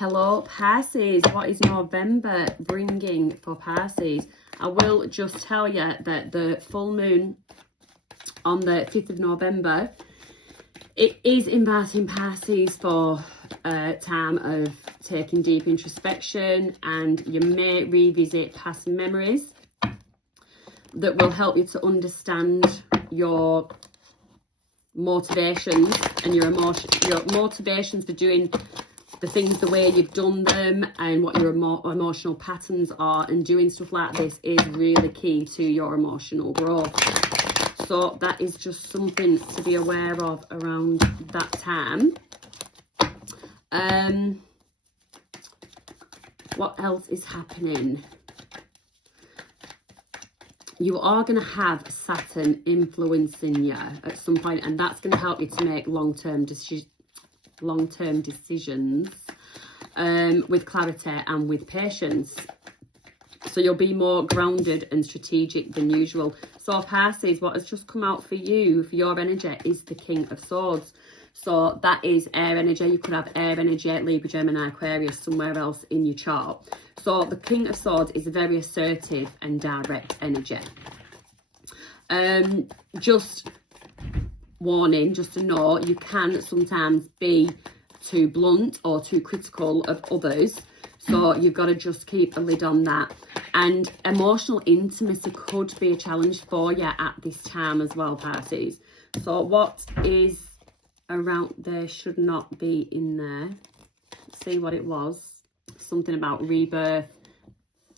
Hello Pisces, what is November bringing for Pisces? I will just tell you that the full moon on the 5th of November, it is inviting Pisces for a time of taking deep introspection, and you may revisit past memories that will help you to understand your motivations and your motivations for doing the things the way you've done them, and what your emotional patterns are, and doing stuff like this is really key to your emotional growth. So that is just something to be aware of around that time. What else is happening? You are going to have Saturn influencing you at some point, and that's going to help you to make long-term decisions with clarity and with patience. So you'll be more grounded and strategic than usual. So Pisces, what has just come out for you, for your energy, is the King of Swords. So that is air energy. You could have air energy, Libra, Gemini, Aquarius, somewhere else in your chart. So the King of Swords is a very assertive and direct energy. Just warning, just to know, you can sometimes be too blunt or too critical of others. So you've got to just keep a lid on that. And emotional intimacy could be a challenge for you at this time as well, Pisces. So what is around there should not be in there. Let's see what it was. Something about rebirth,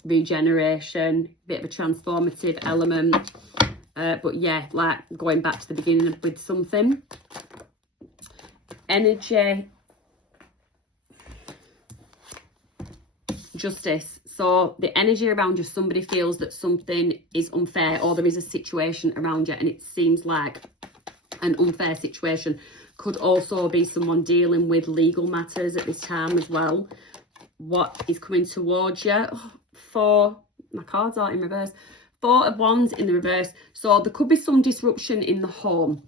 regeneration, bit of a transformative element. But yeah, like going back to the beginning with something. Energy. Justice. So the energy around you, somebody feels that something is unfair, or there is a situation around you and it seems like an unfair situation. Could also be someone dealing with legal matters at this time as well. What is coming towards you? My cards are in reverse. 4 of Wands in the reverse. So there could be some disruption in the home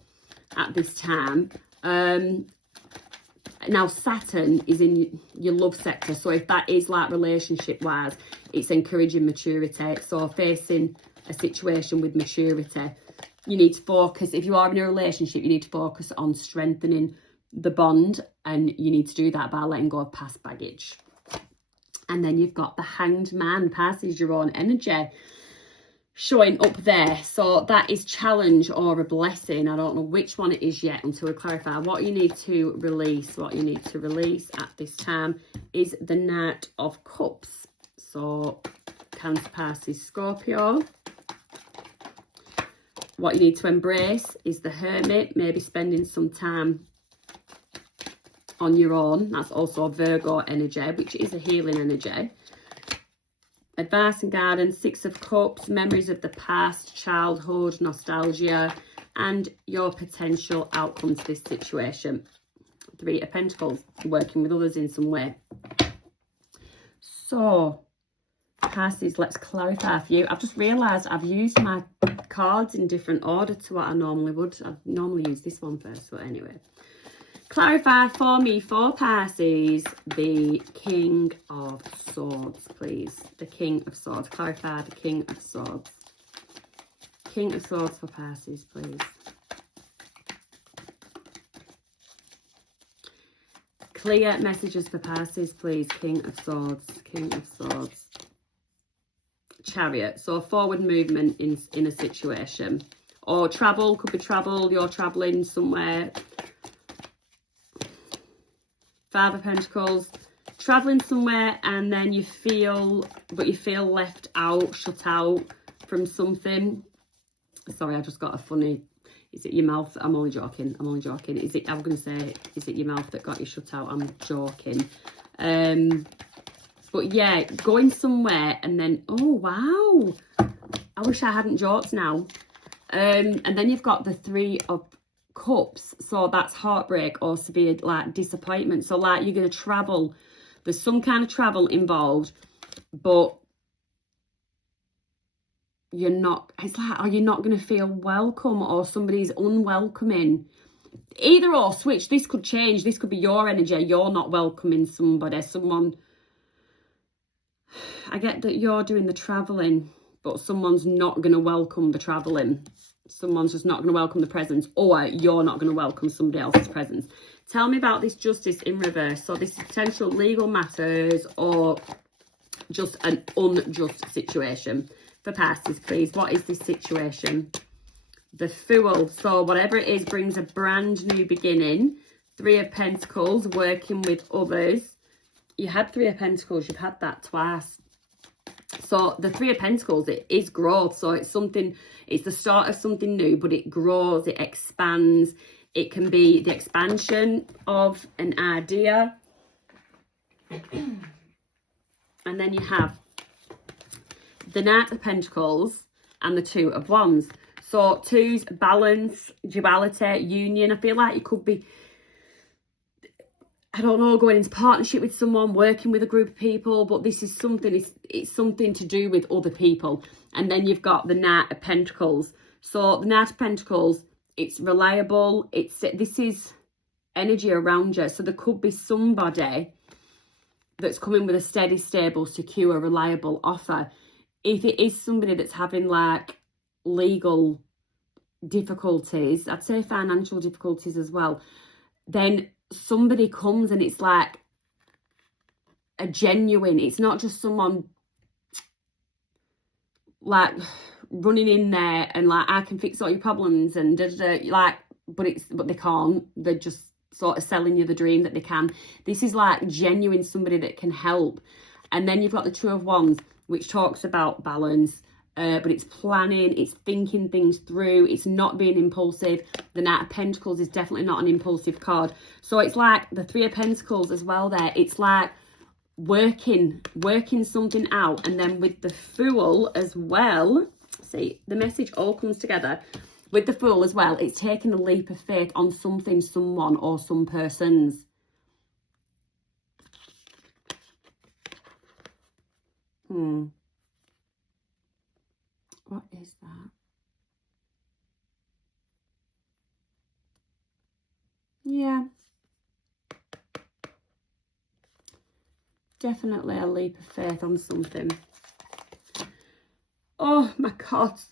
at this time. Now Saturn is in your love sector, so if that is like relationship wise, it's encouraging maturity. So facing a situation with maturity, you need to focus. If you are in a relationship, you need to focus on strengthening the bond, and you need to do that by letting go of past baggage. And then you've got the Hanged Man. Passes your own energy showing up there. So that is challenge or a blessing. I don't know which one it is yet until we clarify. What you need to release, at this time is the Knight of Cups. So Cancer, Pisces, Scorpio. What you need to embrace is the Hermit, maybe spending some time on your own. That's also Virgo energy, which is a healing energy. Advice and guidance, 6 of Cups, memories of the past, childhood, nostalgia, and your potential outcome to this situation. 3 of Pentacles, working with others in some way. So, Pisces, let's clarify for you. I've just realised I've used my cards in different order to what I normally would. I'd normally use this one first, but anyway. Clarify for me, for Pisces, the King of Swords, please. The King of Swords. Clarify the King of Swords. King of Swords for Pisces, please. Clear messages for Pisces, please. King of Swords. King of Swords. Chariot. So forward movement in a situation. Or travel. Could be travel. You're travelling somewhere. 5 of Pentacles, travelling somewhere, and then you feel left out, shut out from something. Sorry, I just got a funny, is it your mouth? I'm only joking. I'm going to say, is it your mouth that got you shut out? I'm joking. But yeah, going somewhere and then, oh wow, I wish I hadn't joked now. And then you've got the 3 of Cups, so that's heartbreak or severe like disappointment. So like you're going to travel, there's some kind of travel involved, but you're not, it's like, are you not going to feel welcome, or somebody's unwelcoming either or, switch. This could change. This could be your energy. You're not welcoming somebody. Someone, I get that you're doing the travelling, but someone's not going to welcome the travelling. Someone's just not going to welcome the presence, or you're not going to welcome somebody else's presence. Tell me about this justice in reverse. So this is potential legal matters or just an unjust situation. For Pisces, please, what is this situation? The Fool. So whatever it is brings a brand new beginning. 3 of Pentacles, working with others. You had 3 of Pentacles, you've had that twice. So the 3 of Pentacles, it is growth. So it's something, it's the start of something new, but it grows, it expands. It can be the expansion of an idea. And then you have the Knight of Pentacles and the 2 of Wands. So 2's balance, duality, union. I feel like it could be, I don't know, going into partnership with someone, working with a group of people, but this is something, it's something to do with other people. And then you've got the Knight of Pentacles. So the Knight of Pentacles, it's reliable, this is energy around you. So there could be somebody that's coming with a steady, stable, secure, reliable offer. If it is somebody that's having like legal difficulties, I'd say financial difficulties as well, then somebody comes and it's like a genuine, it's not just someone like running in there and like, I can fix all your problems and like, but they can't. They're just sort of selling you the dream that they can. This is like genuine, somebody that can help. And then you've got the 2 of Wands, which talks about balance, but it's planning, it's thinking things through, it's not being impulsive. The Knight of Pentacles is definitely not an impulsive card. So it's like the 3 of Pentacles as well there. It's like working something out. And then with the Fool as well, see, the message all comes together. With the Fool as well, it's taking a leap of faith on something, someone, or some persons. What is that? Yeah. Definitely a leap of faith on something. Oh, my cards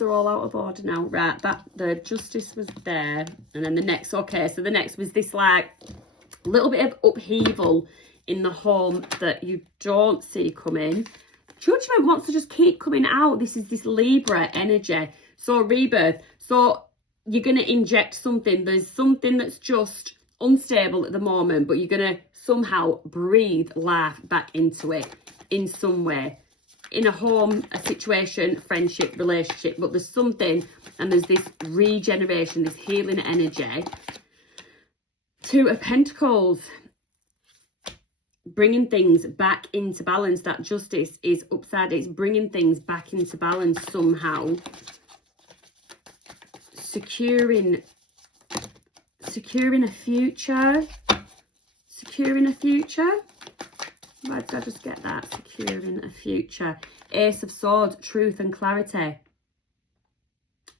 are all out of order now. Right, the Justice was there. And then the next, okay, so the next was this like little bit of upheaval in the home that you don't see coming. Judgment wants to just keep coming out. This is this Libra energy. So rebirth. So you're going to inject something. There's something that's just unstable at the moment, but you're going to somehow breathe life back into it in some way. In a home, a situation, friendship, relationship. But there's something, and there's this regeneration, this healing energy. 2 of Pentacles. Bringing things back into balance. That Justice is upside. It's bringing things back into balance somehow. Securing a future. Securing a future. Why did I just get that? Securing a future. Ace of Swords, truth and clarity.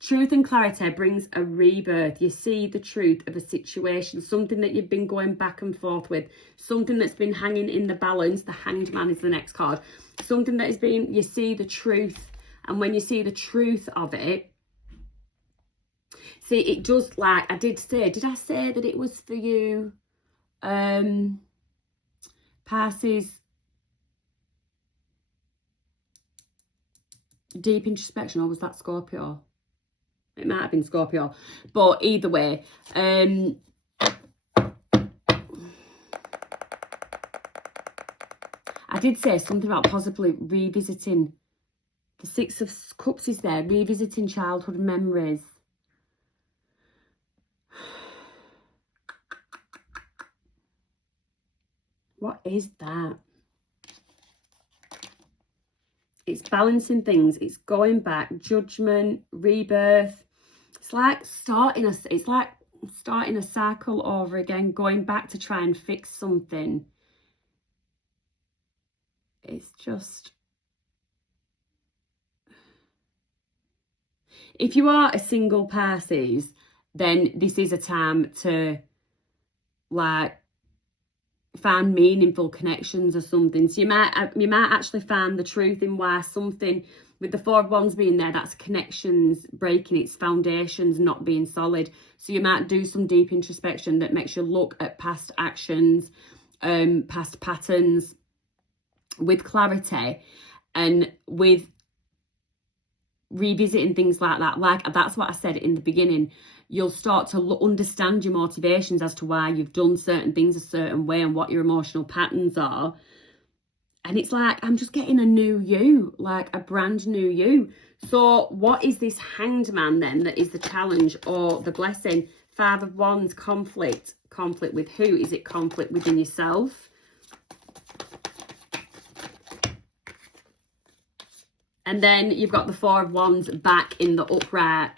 Truth and clarity brings a rebirth. You see the truth of a situation, something that you've been going back and forth with, something that's been hanging in the balance. The Hanged Man is the next card. Something that has been, you see the truth. And when you see the truth of it, see, it does, like I did say, did I say that it was for you? Pisces, deep introspection, or was that Scorpio? It might have been Scorpio, but either way, I did say something about possibly revisiting. The 6 of Cups is there, revisiting childhood memories. What is that? It's balancing things. It's going back. Judgment, rebirth. It's like starting a cycle over again, going back to try and fix something. It's just, if you are a single Pisces then this is a time to like find meaningful connections or something. So you might actually find the truth in why something, with the Four of Wands being there, that's connections breaking, its foundations not being solid. So you might do some deep introspection that makes you look at past actions, past patterns with clarity, and with revisiting things like that. Like, that's what I said in the beginning. You'll start to understand your motivations as to why you've done certain things a certain way and what your emotional patterns are. And it's like, I'm just getting a new you, like a brand new you. So what is this Hanged Man then that is the challenge or the blessing? Five of Wands, conflict. Conflict with who? Is it conflict within yourself? And then you've got the Four of Wands back in the upright.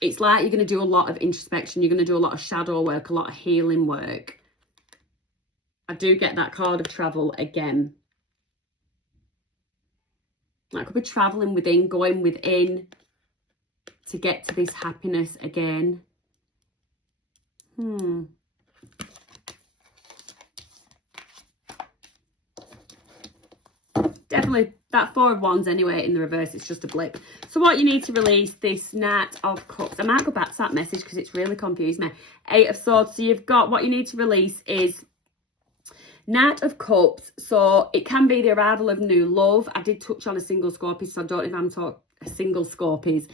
It's like you're going to do a lot of introspection. You're going to do a lot of shadow work, a lot of healing work. I do get that card of travel again. I could be traveling within, going within to get to this happiness again. Definitely that Four of Wands anyway in the reverse. It's just a blip. So what you need to release, this Knight of Cups. I might go back to that message because it's really confused me. Eight of Swords. So you've got, what you need to release is Knight of Cups. So it can be the arrival of new love. I did touch on a single Scorpio, so I don't know if I'm talking a single Scorpies,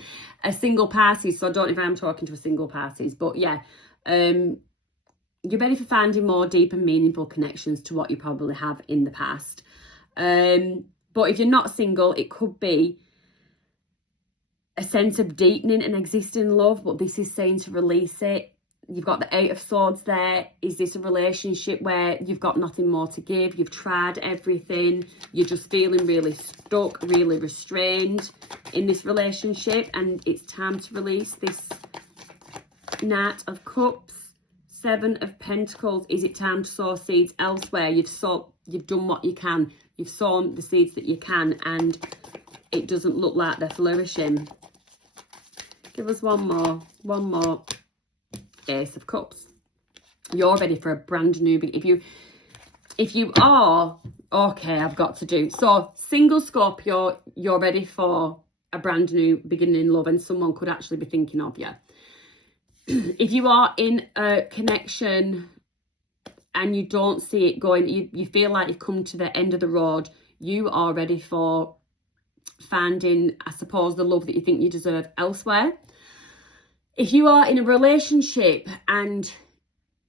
a single Pisces. So I don't know if I'm talking to a single Pisces, but yeah, you're ready for finding more deep and meaningful connections to what you probably have in the past. But if you're not single, it could be a sense of deepening and existing love, but this is saying to release it. You've got the Eight of Swords there. Is this a relationship where you've got nothing more to give? You've tried everything. You're just feeling really stuck, really restrained in this relationship, and it's time to release this Knight of Cups. Seven of Pentacles. Is it time to sow seeds elsewhere? You've done what you can. You've sown the seeds that you can, and it doesn't look like they're flourishing. Give us one more. Ace of Cups. You're ready for a brand new beginning. If you are, okay, I've got to do. So single Scorpio, you're ready for a brand new beginning in love, and someone could actually be thinking of you. If you are in a connection and you don't see it going, you feel like you've come to the end of the road, you are ready for finding, I suppose, the love that you think you deserve elsewhere. If you are in a relationship and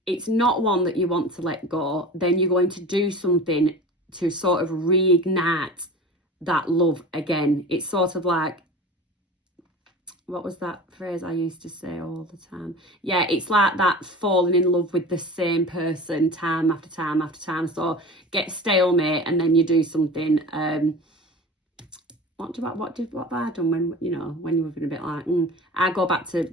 it's not one that you want to let go, then you're going to do something to sort of reignite that love again. It's sort of like, what was that phrase I used to say all the time? Yeah, it's like that falling in love with the same person time after time after time. So get stalemate and then you do something. What have I done when you've been a bit like, I go back to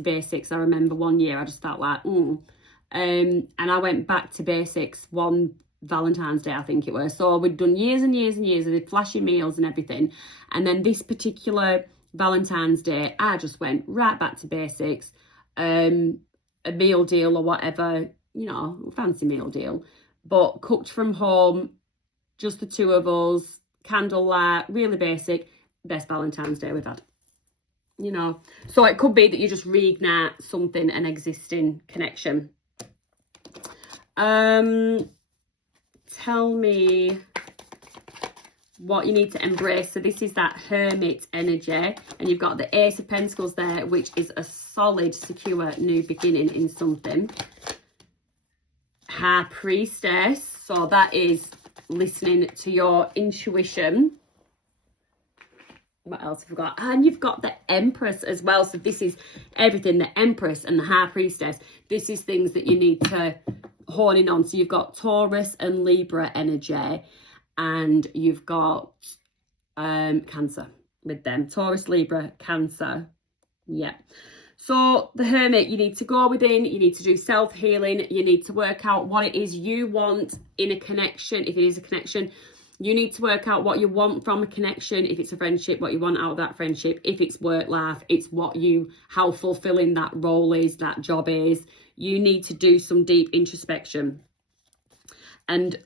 basics. I remember one year I just felt like, and I went back to basics one Valentine's Day, I think it was. So we'd done years and years and years of flashy meals and everything. And then this particular Valentine's Day, I just went right back to basics. A meal deal or whatever, fancy meal deal. But cooked from home, just the two of us, candlelight, really basic, best Valentine's Day we've had. So it could be that you just reignite something, an existing connection. Tell me what you need to embrace. So this is that Hermit energy, and you've got the Ace of Pentacles there, which is a solid, secure new beginning in something. High Priestess, so that is listening to your intuition. What else have we got? And you've got the Empress as well. So this is everything, the Empress and the High Priestess. This is things that you need to hone in on. So you've got Taurus and Libra energy, and you've got Cancer with them. Taurus, Libra, Cancer. Yeah. So the Hermit, you need to go within, you need to do self-healing, you need to work out what it is you want in a connection, if it is a connection. You need to work out what you want from a connection. If it's a friendship, what you want out of that friendship. If it's work life, it's how fulfilling that role is, that job is. You need to do some deep introspection. And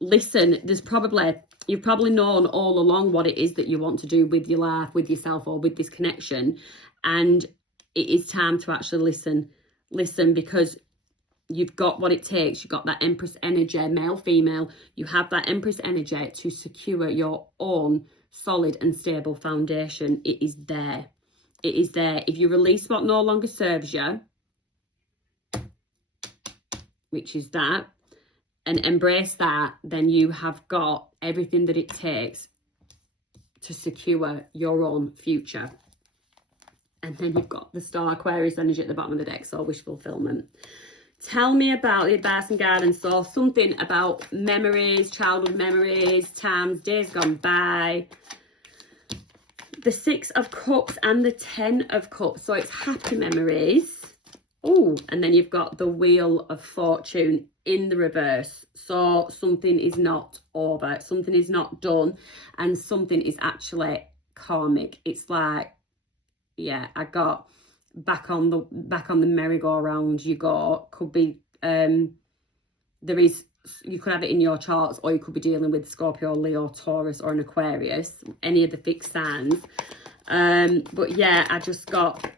listen, you've probably known all along what it is that you want to do with your life, with yourself, or with this connection. And it is time to actually listen, because you've got what it takes. You've got that Empress energy, male, female. You have that Empress energy to secure your own solid and stable foundation. It is there. It is there. If you release what no longer serves you, which is that, and embrace that, then you have got everything that it takes to secure your own future. And then you've got the Star Aquarius energy at the bottom of the deck, so wish fulfillment. Tell me about the advice and guidance. So something about memories, childhood memories, times, days gone by. The 6 of Cups and the 10 of Cups. So it's happy memories. Oh, and then you've got the Wheel of Fortune in the reverse. So something is not over. Something is not done. And something is actually karmic. It's like, yeah, I got back on the merry-go-round you go. Could be you could have it in your charts, or you could be dealing with Scorpio, Leo, Taurus, or an Aquarius, any of the fixed signs. But yeah, I just got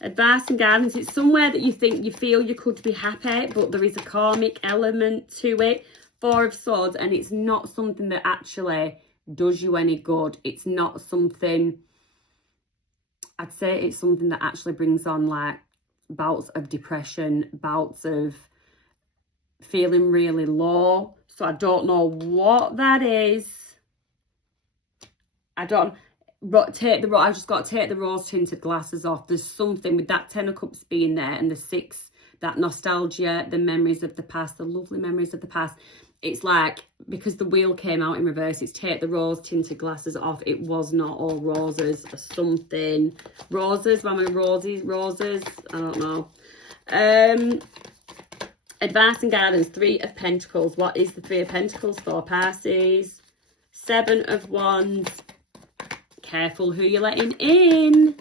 advice and guidance. It's somewhere that you feel you could be happy, but there is a karmic element to it. 4 of Swords, and it's not something that actually does you any good. It's not something, I'd say it's something that actually brings on like bouts of depression, bouts of feeling really low. So I don't know what that is. I just got to take the rose tinted glasses off. There's something with that 10 of Cups being there, and the 6, that nostalgia, the memories of the past, the lovely memories of the past. It's like, because the wheel came out in reverse, it's take the rose tinted glasses off. It was not all roses or something. Roses, roses, I don't know. Advice and guidance, 3 of Pentacles. What is the 3 of Pentacles for Pisces? 7 of Wands. Careful who you're letting in.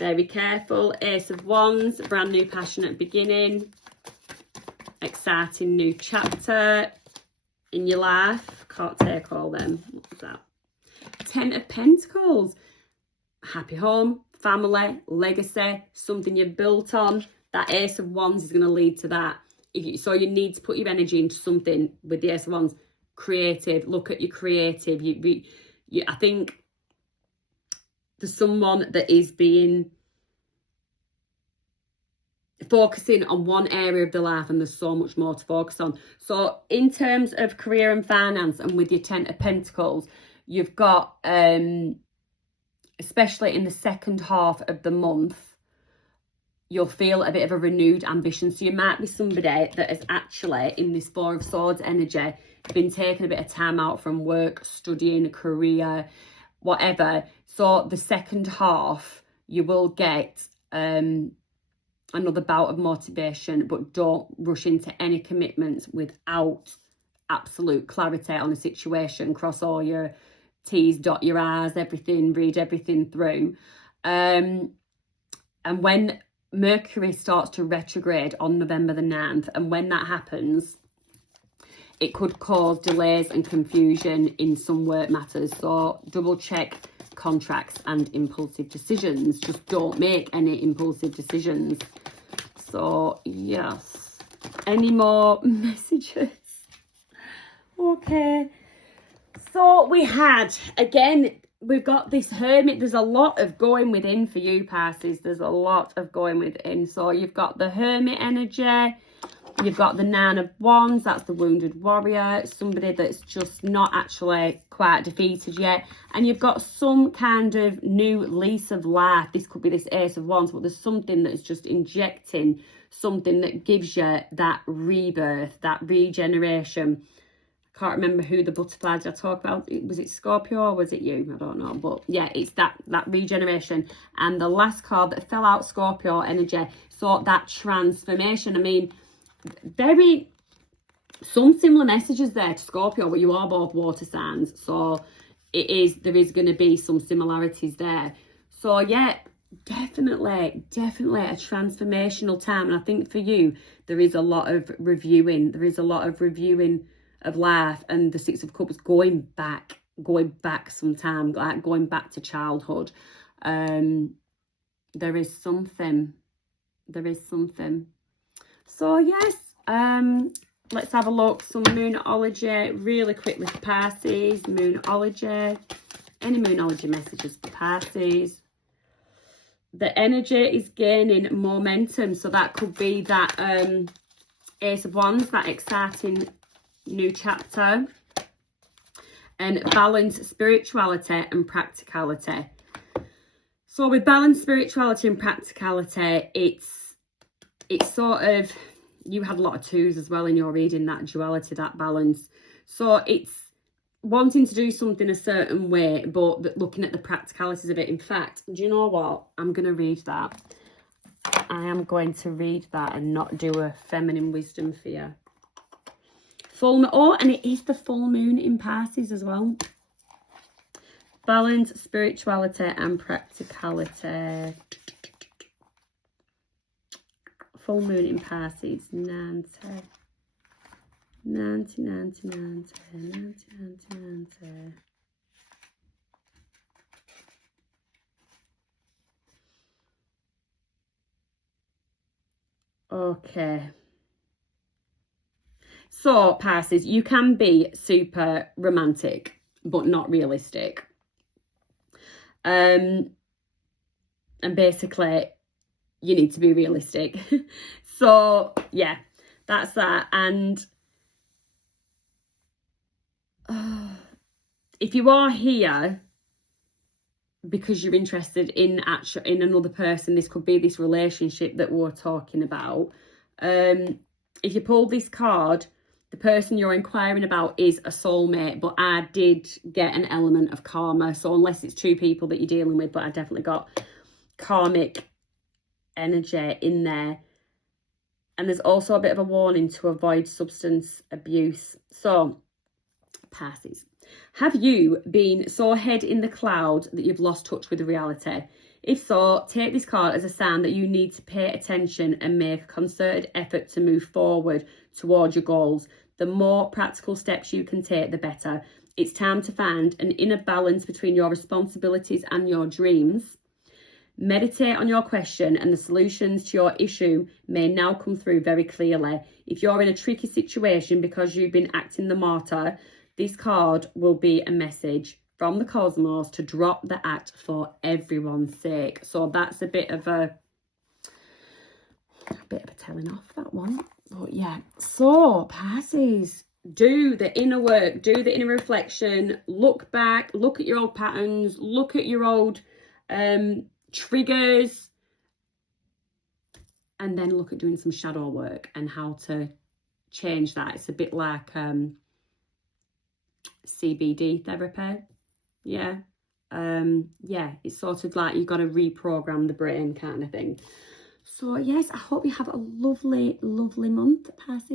Very careful. Ace of Wands, brand new passionate beginning. Exciting new chapter in your life. Can't take all them. What's that? 10 of Pentacles. Happy home, family, legacy, something you've built on. That Ace of Wands is going to lead to that. So you need to put your energy into something with the Ace of Wands. Creative. Look at your creative. I think there's someone that is focusing on one area of their life, and there's so much more to focus on. So in terms of career and finance, and with your 10 of Pentacles, you've got, especially in the second half of the month, you'll feel a bit of a renewed ambition. So you might be somebody that has actually, in this 4 of Swords energy, been taking a bit of time out from work, studying, career, whatever. So the second half, you will get another bout of motivation, but don't rush into any commitments without absolute clarity on the situation. Cross all your T's, dot your I's, everything, read everything through. And when Mercury starts to retrograde on November the 9th, and when that happens, it could cause delays and confusion in some work matters. So double check contracts and impulsive decisions. Just don't make any impulsive decisions. So yes, any more messages? Okay, so we've got this Hermit. There's a lot of going within for you, Pisces. There's a lot of going within. So you've got the Hermit energy. You've got the 9 of Wands, that's the wounded warrior, somebody that's just not actually quite defeated yet. And you've got some kind of new lease of life. This could be this Ace of Wands, but there's something that's just injecting something that gives you that rebirth, that regeneration. I can't remember who the butterflies I talked about. Was it Scorpio or was it you? I don't know. But yeah, it's that regeneration. And the last card that fell out, Scorpio energy. So that transformation. I mean, some similar messages there to Scorpio, but you are both water signs, so there is going to be some similarities there. So yeah, definitely a transformational time. And I think for you, there is a lot of reviewing. There is a lot of reviewing of life, and the Six of Cups going back some time, like going back to childhood. There is something. So yes, let's have a look. Some Moonology really quickly for Pisces. Moonology. Any Moonology messages for Pisces? The energy is gaining momentum. So that could be that Ace of Wands, that exciting new chapter. And balance spirituality and practicality. So with balance spirituality and practicality, it's sort of, you had a lot of twos as well in your reading, that duality, that balance. So it's wanting to do something a certain way, but looking at the practicalities of it. In fact, do you know what? I'm going to read that. I am going to read that and not do a feminine wisdom for you. Full moon. Oh, and it is the full moon in Pisces as well. Balance, spirituality and practicality. Full moon in Pisces. 90. Okay. So, Pisces, you can be super romantic, but not realistic. And basically, you need to be realistic. So, yeah, that's that. And if you are here because you're interested in another person, this could be this relationship that we're talking about. If you pulled this card, the person you're inquiring about is a soulmate, but I did get an element of karma. So unless it's two people that you're dealing with, but I definitely got karmic energy in there. And there's also a bit of a warning to avoid substance abuse. So, Pisces, have you been so head in the cloud that you've lost touch with reality? If so, take this card as a sign that you need to pay attention and make a concerted effort to move forward towards your goals. The more practical steps you can take, the better. It's time to find an inner balance between your responsibilities and your dreams. Meditate on your question, and the solutions to your issue may now come through very clearly. If you're in a tricky situation because you've been acting the martyr, this card will be a message from the cosmos to drop the act for everyone's sake. So that's a bit of a telling off, that one. But yeah, so Pisces, do the inner work, do the inner reflection, look back, look at your old patterns, look at your old triggers, and then look at doing some shadow work and how to change that. It's a bit like CBD therapy. Yeah. It's sort of like you've got to reprogram the brain kind of thing. So yes, I hope you have a lovely month, Pisces.